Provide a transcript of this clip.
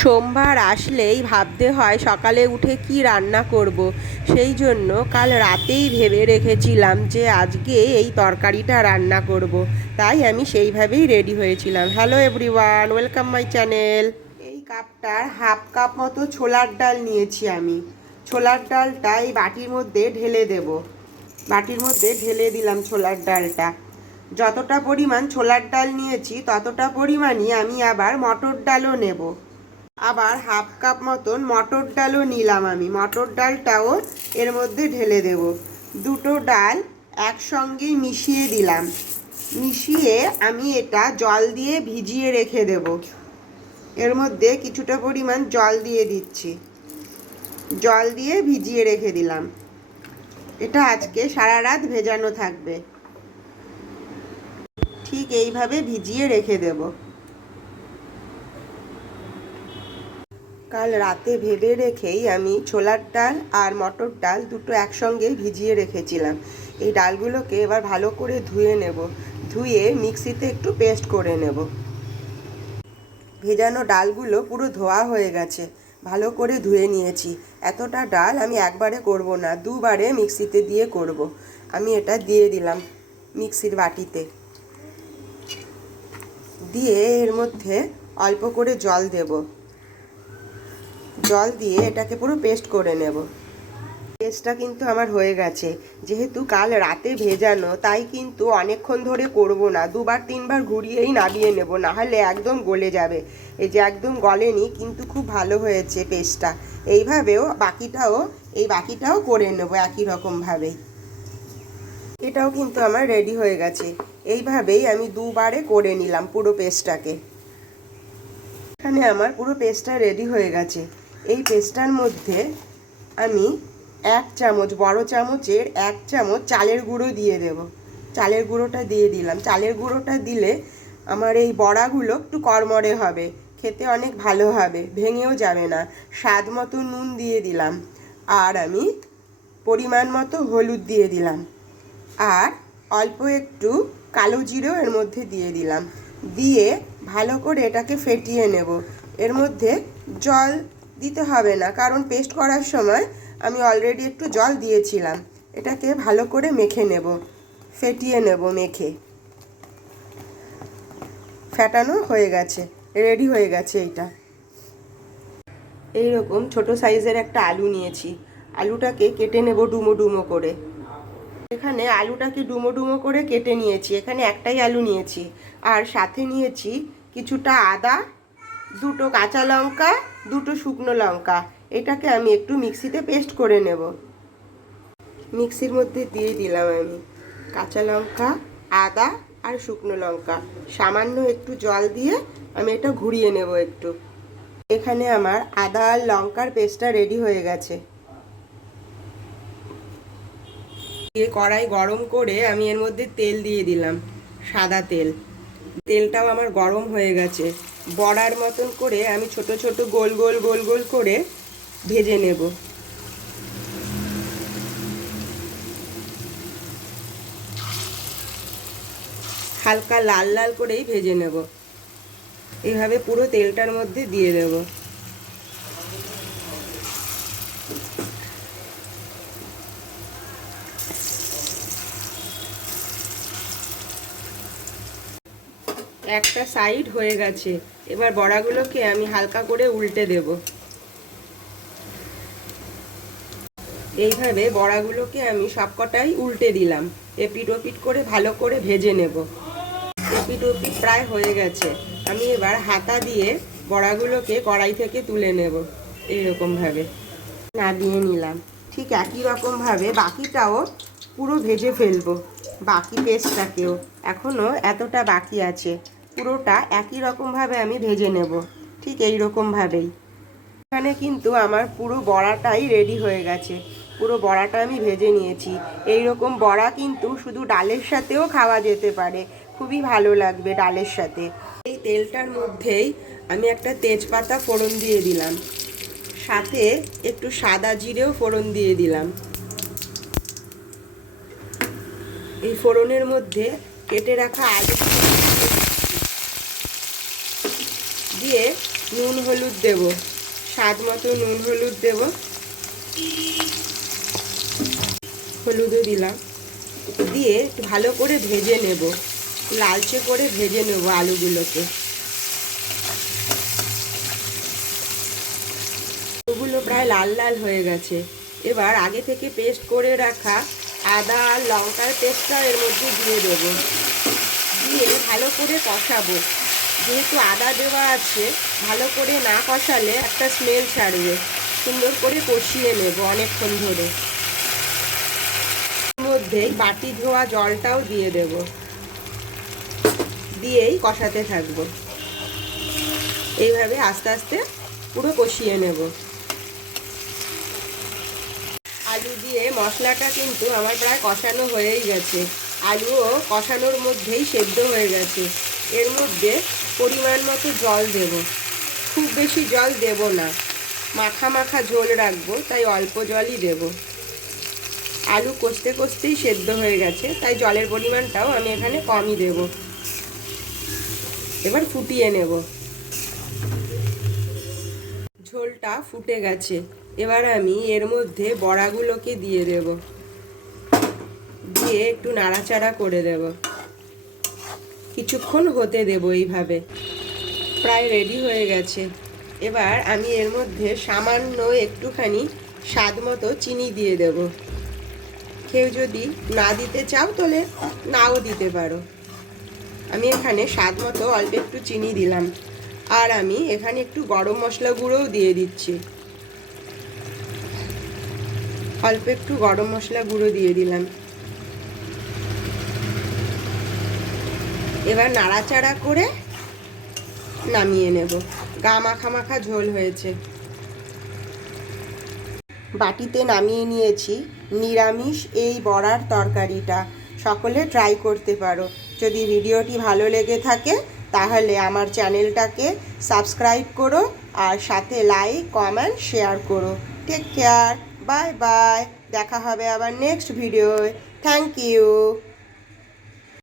সোমবার আসলেই ভাবতে হয় সকালে উঠে কি রান্না করব। সেই জন্য কাল রাতেই ভেবে রেখেছিলাম যে আজকে এই তরকারিটা রান্না করব। তাই আমি সেইভাবেই রেডি হয়েছিলাম। Hello everyone, welcome my channel. এই কাপটার হাফ কাপ মতো ছোলার ডাল নিয়েছি আমি। ছোলার ডালটা এই বাটির মধ্যে ঢেলে দেব। বাটির মধ্যে ঢেলে দিলাম ছোলার ডালটা। যতটা পরিমাণ ছোলার ডাল নিয়েছি, ততটা পরিমাণই আমি আবার মটর ডালও নেব। আবার হাফ কাপ মতন মটর ডালও নিলাম আমি। মটর ডালটাও এর মধ্যে ঢেলে দেব। দুটো ডাল একসঙ্গেই মিশিয়ে দিলাম। মিশিয়ে আমি এটা জল দিয়ে ভিজিয়ে রেখে দেব। এর মধ্যে কিছুটা পরিমাণ জল দিয়ে দিচ্ছি। জল দিয়ে ভিজিয়ে রেখে দিলাম। এটা আজকে সারা রাত ভেজানো থাকবে। ঠিক এইভাবে ভিজিয়ে রেখে দেবো। কাল রাতে ভেবে রেখেই আমি ছোলার ডাল আর মটর ডাল দুটো একসঙ্গে ভিজিয়ে রেখেছিলাম। এই ডালগুলোকে এবার ভালো করে ধুয়ে নেব। ধুয়ে মিক্সিতে একটু পেস্ট করে নেব। ভেজানো ডালগুলো পুরো ধোয়া হয়ে গেছে। ভালো করে ধুয়ে নিয়েছি। এতটা ডাল আমি একবারে করব না, দুবারে মিক্সিতে দিয়ে করব। আমি এটা দিয়ে দিলাম মিক্সির বাটিতে। দিয়ে এর মধ্যে অল্প করে জল দেবো। জল দিয়ে এটাকে পুরো পেস্ট করে নেব। পেস্টটা কিন্তু আমার হয়ে গেছে। যেহেতু কাল রাতে ভেজানো, তাই কিন্তু অনেকক্ষণ ধরে করব না। দুবার, তিনবার ঘুরিয়েই নামিয়ে নেব না হলে একদম গলে যাবে। এই যে একদম গলেনি, কিন্তু খুব ভালো হয়েছে পেস্টটা। এইভাবেও বাকিটাও, এই বাকিটাও করে নেব একই রকমভাবেই এটাও কিন্তু আমার রেডি হয়ে গেছে। এইভাবেই আমি দুবারে করে নিলাম পুরো পেস্টটাকে। এখানে আমার পুরো পেস্টটা রেডি হয়ে গেছে। এই পেস্টটার মধ্যে আমি এক চামচ, বড় চামচের এক চামচ চালের গুঁড়ো দিয়ে দেব। চালের গুঁড়োটা দিয়ে দিলাম। চালের গুঁড়োটা দিলে আমার এই বড়াগুলো একটু কড়মড়ে হবে, খেতে অনেক ভালো হবে, ভেঙেও যাবে না। স্বাদ মতো নুন দিয়ে দিলাম আর আমি পরিমাণ মতো হলুদ দিয়ে দিলাম আর অল্প একটু কালো জিরেও এর মধ্যে দিয়ে দিলাম। দিয়ে ভালো করে এটাকে ফেটিয়ে নেব। এর মধ্যে জল দিতে হবে না। কারণ পেস্ট করার সময় আমি অলরেডি একটু জল দিয়েছিলাম। এটাকে ভালো করে মেখে নেব। ফেটিয়ে নেব মেখে। ফেটানো হয়ে গেছে। রেডি হয়ে গেছে এইটা এইরকম ছোট সাইজের একটা আলু নিয়েছি। আলুটাকে কেটে নেব ডুমো ডুমো করে। এখানে আলুটাকে ডুমো ডুমো করে কেটে নিয়েছি। এখানে একটাই আলু নিয়েছি। আর সাথে নিয়েছি কিছুটা আদা দুটো কাঁচা লঙ্কা, দুটো শুকনো লঙ্কা। এটাকে আমি একটু মিক্সিতে পেস্ট করে নেব। মিক্সির মধ্যে দিয়ে দিলাম আমি কাঁচা লঙ্কা, আদা আর শুকনো লঙ্কা। সামান্য একটু জল দিয়ে আমি এটা ঘুরিয়ে নেব একটু। এখানে আমার আদা আর লঙ্কার পেস্টটা রেডি হয়ে গেছে। দিয়ে কড়াই গরম করে আমি এর মধ্যে তেল দিয়ে দিলাম, সাদা তেল। তেলটাও আমার গরম হয়ে গেছে। বড়ার মতন করে আমি ছোট ছোট গোল গোল গোল গোল করে ভেজে নেব। হালকা লাল লাল করেই ভেজে নেব। এভাবে পুরো তেলটার মধ্যে দিয়ে দেব। একটা সাইড হয়ে গেছে। এবার বড়াগুলোকে আমি হালকা করে উল্টে দেব। এইভাবে বড়াগুলোকে আমি সবকটাই উল্টে দিলাম। এপিট ওপিট করে ভালো করে ভেজে নেব। এপিট ওপিট প্রায় হয়ে গেছে। আমি এবার হাতা দিয়ে বড়াগুলোকে কড়াই থেকে তুলে নেব এইরকমভাবে। না দিয়ে নিলাম। ঠিক একই রকমভাবে বাকিটাও পুরো ভেজে ফেলব। বাকি পেস্টটাকেও এখনও এতটা বাকি আছে। পুরোটা একই রকমভাবে আমি ভেজে নেব, ঠিক এই রকমভাবেই। এখানে কিন্তু আমার পুরো বড়াটাই রেডি হয়ে গেছে। পুরো বড়াটা আমি ভেজে নিয়েছি। এই রকম বড়া কিন্তু শুধু ডালের সাথেও খাওয়া যেতে পারে। খুবই ভালো লাগবে ডালের সাথে। এই তেলটার মধ্যেই আমি একটা তেজপাতা ফোড়ন দিয়ে দিলাম। সাথে একটু সাদা জিরেও ফোড়ন দিয়ে দিলাম। এই ফোড়নের মধ্যে কেটে রাখা আলু দিয়ে নুন হলুদ দেব। স্বাদ মতো নুন হলুদ দেব। হলুদও দিলাম। দিয়ে একটু ভালো করে ভেজে নেব। লালচে করে ভেজে নেব আলুগুলোকে। ওগুলো প্রায় লাল লাল হয়ে গেছে। এবার আগে থেকে পেস্ট করে রাখা আদা আর লঙ্কার পেস্টটা এর মধ্যে দিয়ে দেব। দিয়ে ভালো করে কষাবো। যেহেতু আদা দেওয়া আছে, ভালো করে না কষালে একটা স্মেল ছাড়বে। সুন্দর করে কষিয়ে নেব অনেকক্ষণ ধরে। এর মধ্যে বাটি ধোয়া জলটাও দিয়ে দেব। দিয়েই কষাতে থাকব। এইভাবে আস্তে আস্তে পুরো কষিয়ে নেব। আলু দিয়ে মশলাটা কিন্তু আমার প্রায় কষানো হয়েই গেছে। আলুও কষানোর মধ্যেই সেদ্ধ হয়ে গেছে। এর মধ্যে পরিমাণ মতো জল দেব। খুব বেশি জল দেব না। মাখা মাখা ঝোল রাখব, তাই অল্প জলই দেব। আলু কষতে কষতেই সেদ্ধ হয়ে গেছে, তাই জলের পরিমাণটাও আমি এখানে কমই দেব। এবার ফুটিয়ে নেব। ঝোলটা ফুটে গেছে। এবার আমি এর মধ্যে বড়াগুলোকে দিয়ে দেব। দিয়ে একটু নাড়াচাড়া করে দেব। কিছুক্ষণ হতে দেব এইভাবে। প্রায় রেডি হয়ে গেছে। এবার আমি এর মধ্যে সামান্য একটুখানি স্বাদ মতো চিনি দিয়ে দেব। কেউ যদি না দিতে চাও তাহলে নাও দিতে পারো। আমি এখানে স্বাদ মতো অল্প একটু চিনি দিলাম। আর আমি এখানে একটু গরম মশলা গুঁড়োও দিয়ে দিচ্ছি। অল্প একটু গরম মশলা গুঁড়ো দিয়ে দিলাম। এবার নাড়াচাড়া করে নামিয়ে নেব। গা মাখা মাখা ঝোল হয়েছে। বাটিতে নামিয়ে নিয়েছি নিরামিষ এই বড়ার তরকারিটা। সকলে ট্রাই করতে পারো। যদি ভিডিওটি ভালো লেগে থাকে, তাহলে আমার চ্যানেলটাকে সাবস্ক্রাইব করো আর সাথে লাইক কমেন্ট শেয়ার করো। টেক কেয়ার বাই বাই দেখা হবে আবার নেক্সট ভিডিও থ্যাংক ইউ